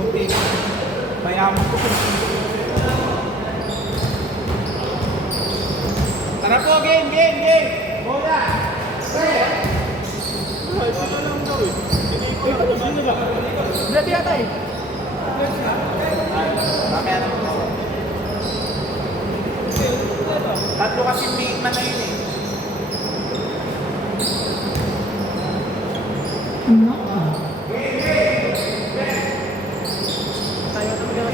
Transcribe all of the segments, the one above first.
Kunti na. Mayaman ko. Tara po, game! Bola! Dati yata eh. Mamaya naman kasi. Tatlo kasi big man na yun eh. Tayo naman na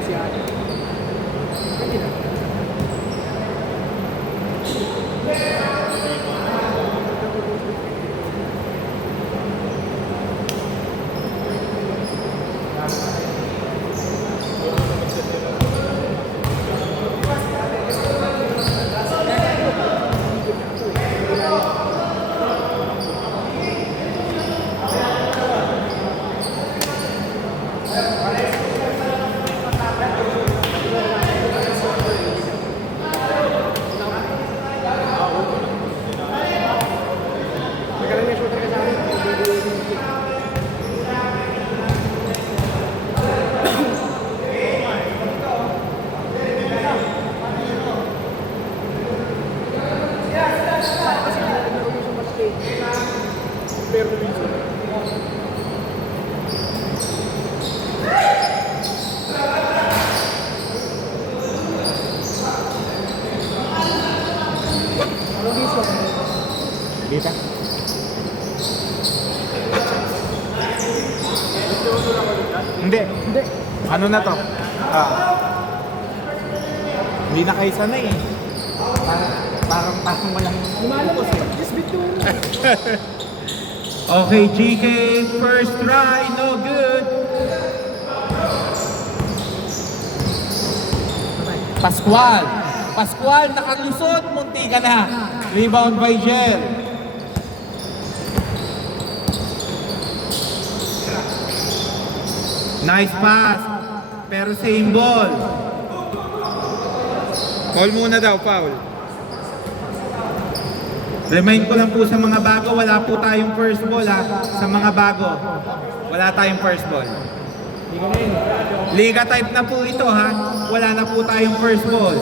si Ate. Pwede na. Dita? Hindi. Ano na to? Hindi na kayo sanay eh. Parang walang focus eh. Just between. Okay, GK, first try, no good. Pascual, nakalusot, munti ka na. Rebound by Jel. Nice pass, pero same ball. Call muna daw, foul. Remind ko lang po sa mga bago, wala po tayong first ball ha. Sa mga bago, wala tayong first ball. Liga type na po ito ha. Wala na po tayong first ball.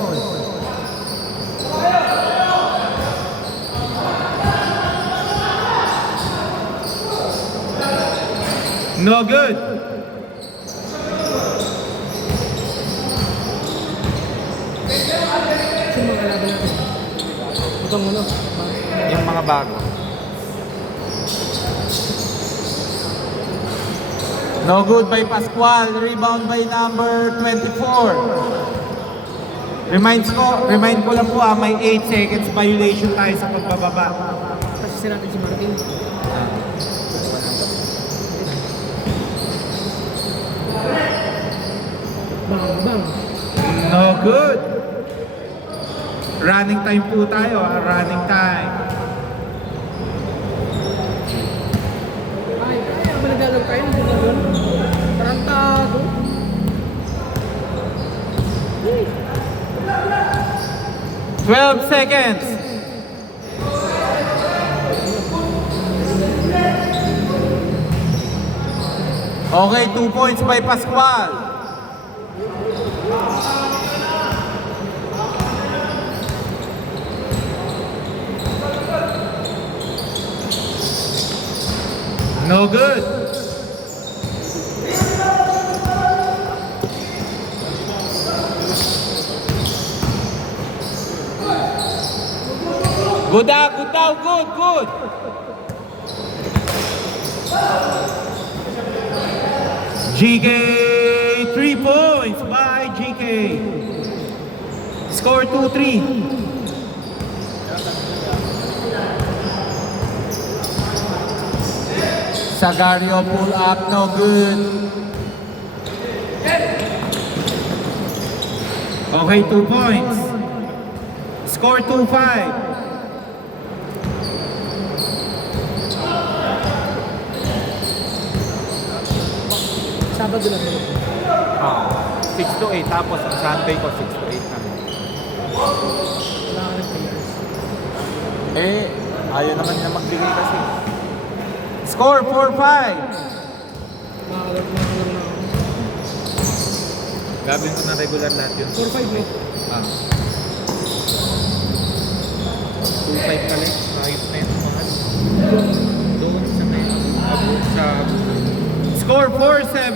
No good. Sino mga kalaban natin? Ito muna. Yung mga bago. No good by Pascual. Rebound by number 24. Remind ko lang po may 8 seconds violation tayo sa pagbababa. Kasi natin si Martin. Bang. No good. Running time po tayo, running time. Ay, habang naglalog tayo, naglalog. Tarantado. 12 seconds. Okay, 2 points by Pascual. No good. Good out, good. GK, 3 points by GK. Score 2-3. Sagario pull up, no good. Okay, 2 points. Score 2-5. Sabado lang. 6 to 8, tapos ang Sunday ko 6 to 8 na. Wala ka ng players. Ayaw naman niya magbigay kasi. Score 4-5. Makakalap na ako. Gagawin ko na regular lahat yun. 4-5 eh. Ah. 2-5 pala. Ayos na yun. Mahal. Doon sa may sa score 4-7.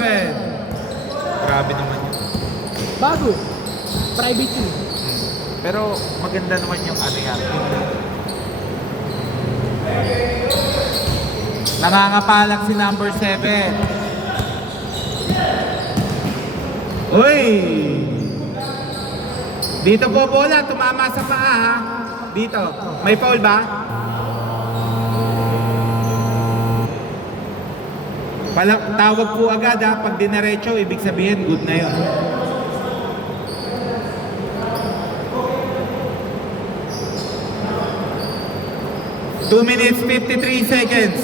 Grabe naman yun. Bago. Private yun. Pero maganda naman yung ano yan. Nangangapalak si number 7. Uy! Dito po bola, tumama sa paa ha. Dito. May foul ba? Tawag po agad ha. Pag dinerecho, ibig sabihin good na yun. Two minutes, 53 seconds.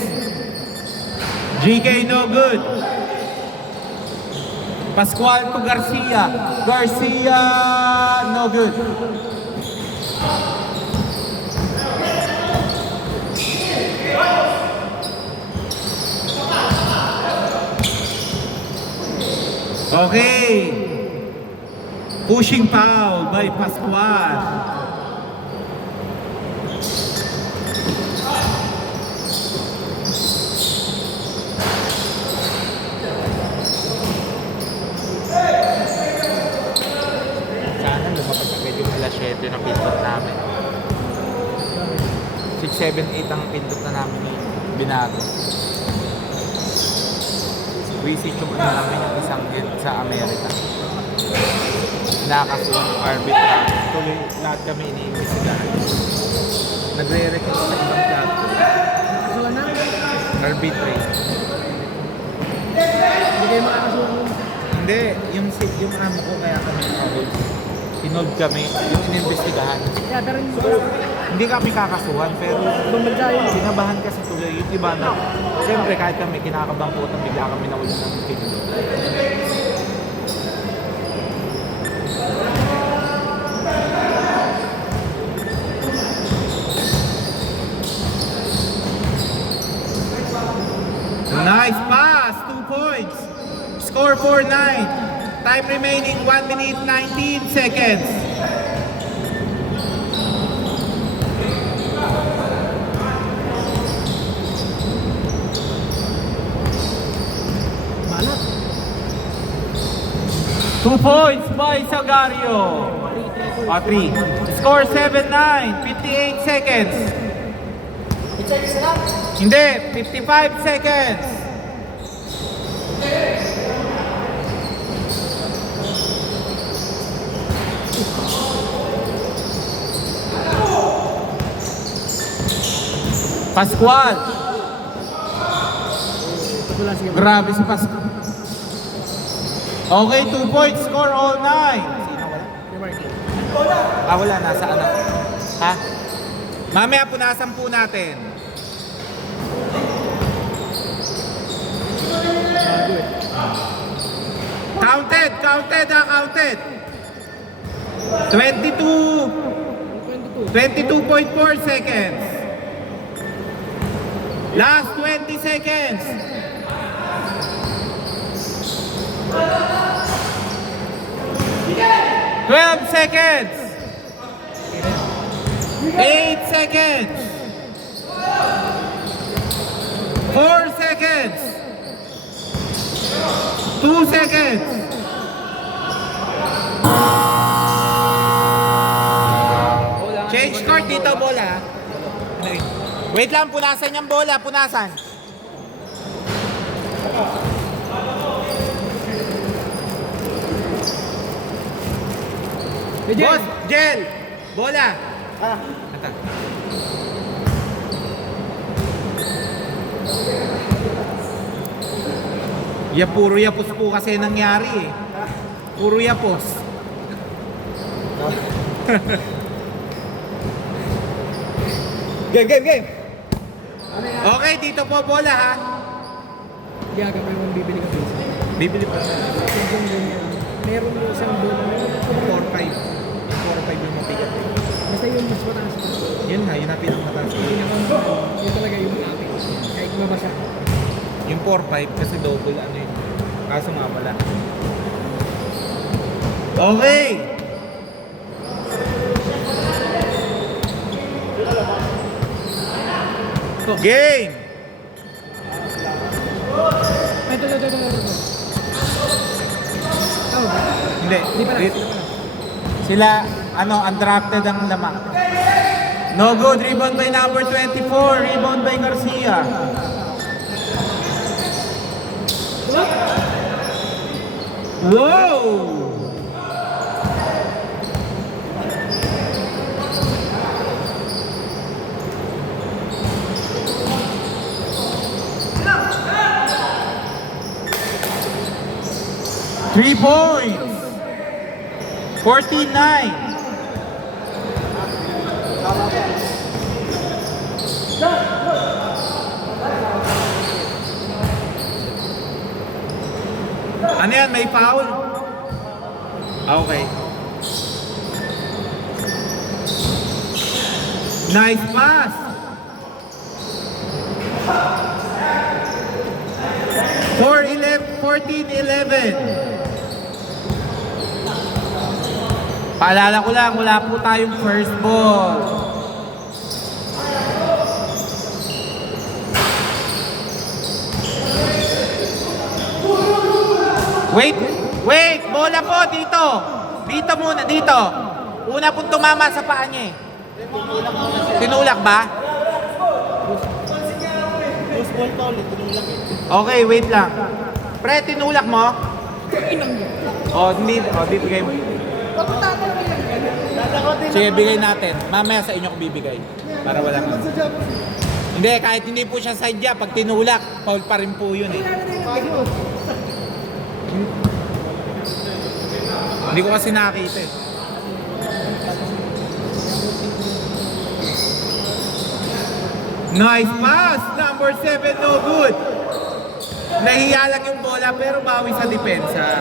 GK no good. Pascual to Garcia. Garcia no good. Okay. Pushing foul by Pascual. Sana lumapag agad yung alas 7 na pindot namin. 6, 7, 8 ang pindot na namin binago. Visit yung ano namin yung isang hit sa Amerika. Nakakasuhan yung arbitrage. Tuloy lahat kami iniimbestigahan. Nagre-request sa ibang club. Nakakasuhan na. Arbitrage. Hindi kayo makakasuhan mo. Hindi, yung amo ko kaya kami nakahold. Tinold kami, yung inimbestigahan. Kaya pero hindi Hindi kami kakasuhan, pero bumalda yun. binabahan kasi tuloy yung iba na. Siyempre kahit kami kinakabang putang bigla kami nawalan ng pinulot. Nice pass, 2 points. Score 4-9. Time remaining 1 minute 19 seconds. Balat. 2 points by Sagario. 3. Score 7-9. 58 seconds. Hindi, 55 seconds. Pascual. Wala sige. Grabe si Pascual. Okay, 2 points. Score all 9. Yung marking. Wala. Nasa ano? Ha? Mamaya punasan po natin. Bago eh. Counted. Counted. 22. 22.4 seconds. Last 20 seconds. 12 seconds. 8 seconds. 4 seconds. 2 seconds. Change court dito, bola. Wait lang, punasan yung bola, punasan. Boss, gel, bola. Ata. Puro yapos po kasi nangyari eh. Puro yapos. Game. Okay, dito po bola ha. Yaga pa yung bibili ka pizza. Bibili pa. Meron yung isang bola na yun. 4-5. 4-5 yung mabigat. Basta yung mas mataas pa. Yun nga, yun ang pinakamataas. Yun talaga yung malapit. Kahit Lumabas siya. Yung 4-5 kasi double ano yun. Kaso nga pala. Okay! Game! Ay, ito. Oh, Hindi. di pa na. Sila, undrafted ang lamang. No good. Rebound by number 24. Rebound by Garcia. Whoa! Three points. 14-9. Ano yan? May foul? Okay. Nice pass. 14-11. Paalala ko lang, wala po tayong first ball. Wait, bola po dito. Dito muna, dito. Una pong tumama sa paa niya eh. Tinulak ba? Okay, wait lang. Pre, tinulak mo? Hindi. Bibigay mo. Sige, bigay natin. Mamaya sa inyo ko bibigay. Para wala kang... Hindi, kahit hindi po siya side niya, pag tinulak, foul pa rin po yun eh. Hindi ko kasi nakita eh. Nice pass! Number 7, no good. Nahiya lang yung bola pero bawi sa depensa.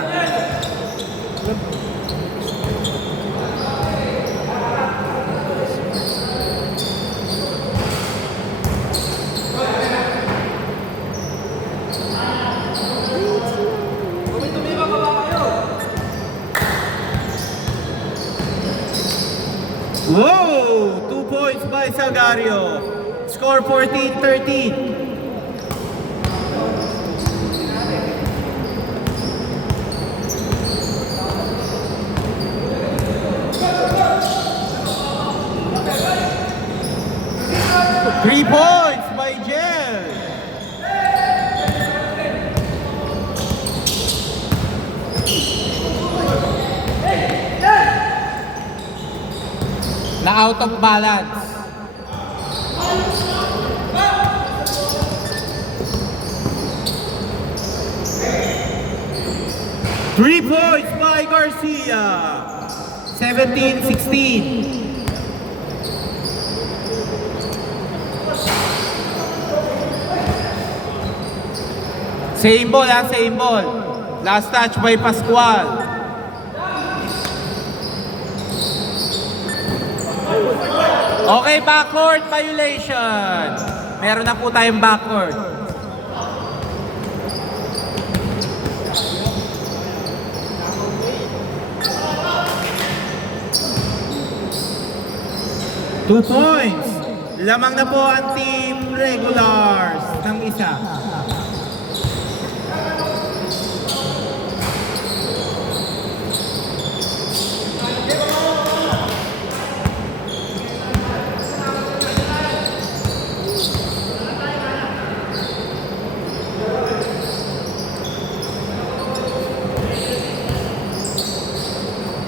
Whoa! 2 points by Salgario. Score 14-13. Three points by Jel. Na out of balance. Three points by Garcia. 17-16. Same ball same ball. Last touch by Pascual. Okay, backcourt violation. Meron na po tayong backcourt. Two points. Lamang na po ang team regulars ng isa.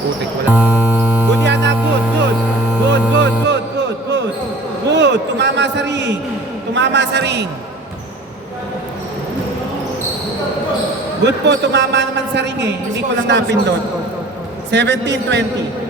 Putik, wala. Good yan na, good. Good, tumama sa ring. Good po, tumama naman sa ring eh. Hindi ko lang napindot. 17-20.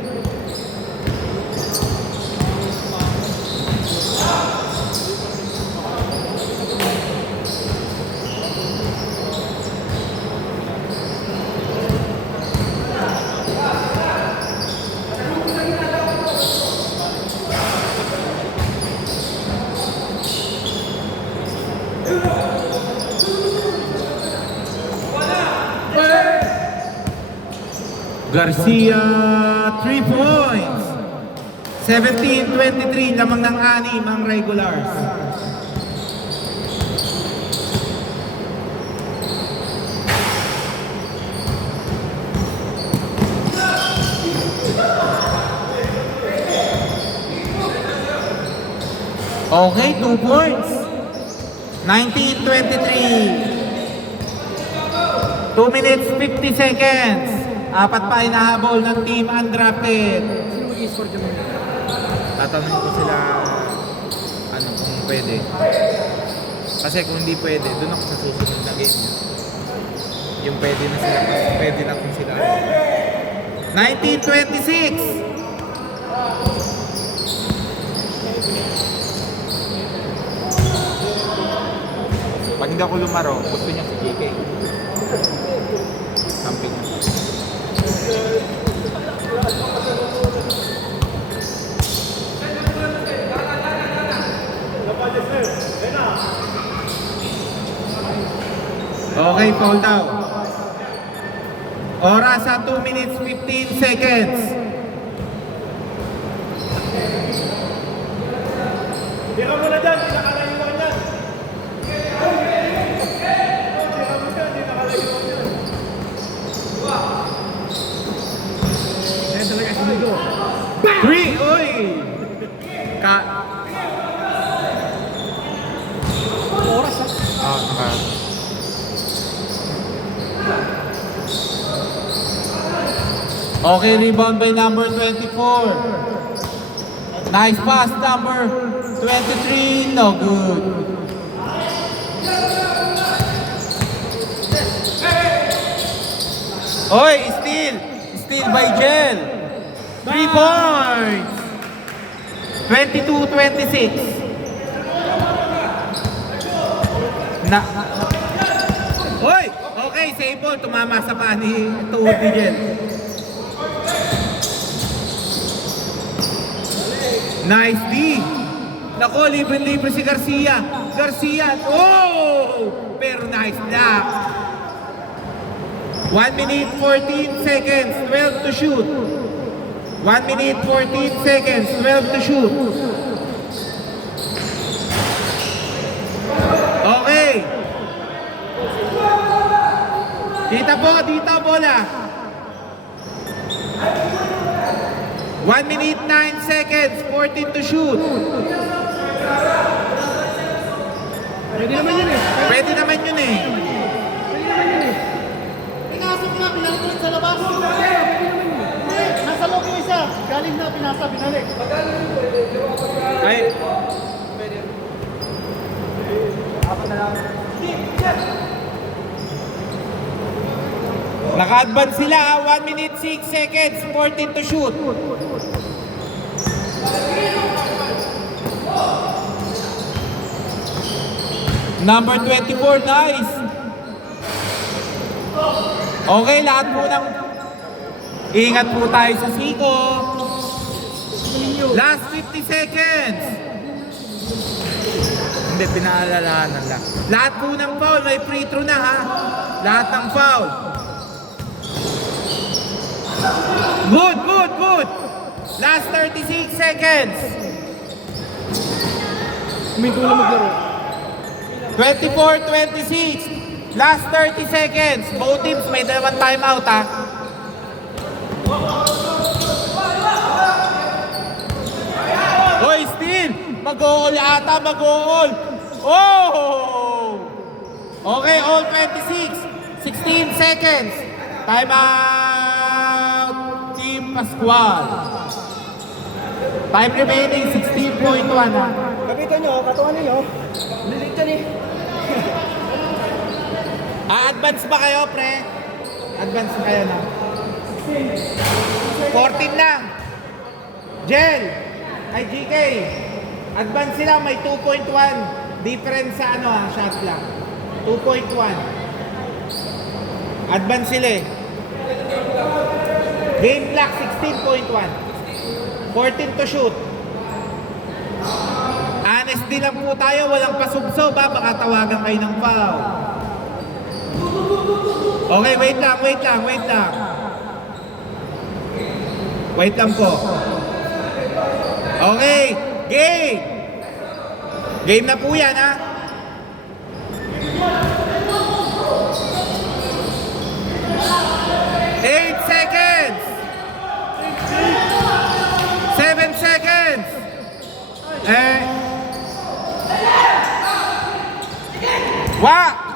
Garcia, 3 points. 17-23, lamang ng 6 ang regulars. Okay, 2 points. 19-23. 2 minutes 50 seconds. Apat pa inahabol ng team undrafted. Sino mag-i-score dyan? Tatanungin ko sila ano kung pwede. Kasi kung hindi pwede, doon ako sa susunod na game. Yung pwede na sila, pwede na kung sila. 1926. Pag hindi ako lumaro, gusto niya si JK. Camping niya. Okay, foul daw. Oras sa 2 minutes 15 seconds. Tira mo na dyan, di nakalayuan yan. Tira mo dyan, di nakalayuan yan. Ayan talaga si Migo. 3, uy! Oras ha. naka. Okay, rebound by number 24. Nice pass, number 23. No good. Oy, steal by Jel. 3 points. 22-26. Oy, okay, save ball. Tumama sa paa ni tuhod ni Jel. Nice D. Nako, libre-libre si Garcia. Oh! Pero nice block. 1 minute 14 seconds, 12 to shoot. 1 minute 14 seconds, 12 to shoot. Okay. Dito bola. 1 minute 9 seconds, 14 to shoot. Pwede naman yun eh. Pwede naman yun eh. Pinasok na, pinasok sa labas. Nasa loob yung isa. Galing na, pinasa, binalik. Ay. Naka-advance sila, 1 minute 6 seconds, 14 to shoot. Number 24, nice. Okay, lahat po ng ingat po tayo sa siko. Last 50 seconds. Hindi, pinaalalahanan lang. Lahat po ng foul, may free throw na ha. Lahat ng foul. Good. Last 36 seconds. Huminto na maglaro. 24-26. Last 30 seconds. Both teams may dalawang timeout ha. Hoy, steal! Mag-goal ata, mag-goal! Oh! Okay, all 26. 16 seconds. Timeout, Team Pascual. Time remaining, 16.1 ha. Kapitan nyo, katawan ninyo. Lilig ka ni. Advance ba kayo, pre? Advance na kayo na. 14 lang. Jel, ay GK. Advance sila, may 2.1 difference sa ano ha, shot lang. 2.1. Advance sila eh. Game clock 16.1. 14 to shoot. Honest healthy lang po tayo, walang pasubsob ha, baka tawagan kayo ng foul. Okay, wait lang. Wait lang po. Okay, game! Game na po yan ha. Eight seconds! 7 seconds! Wa!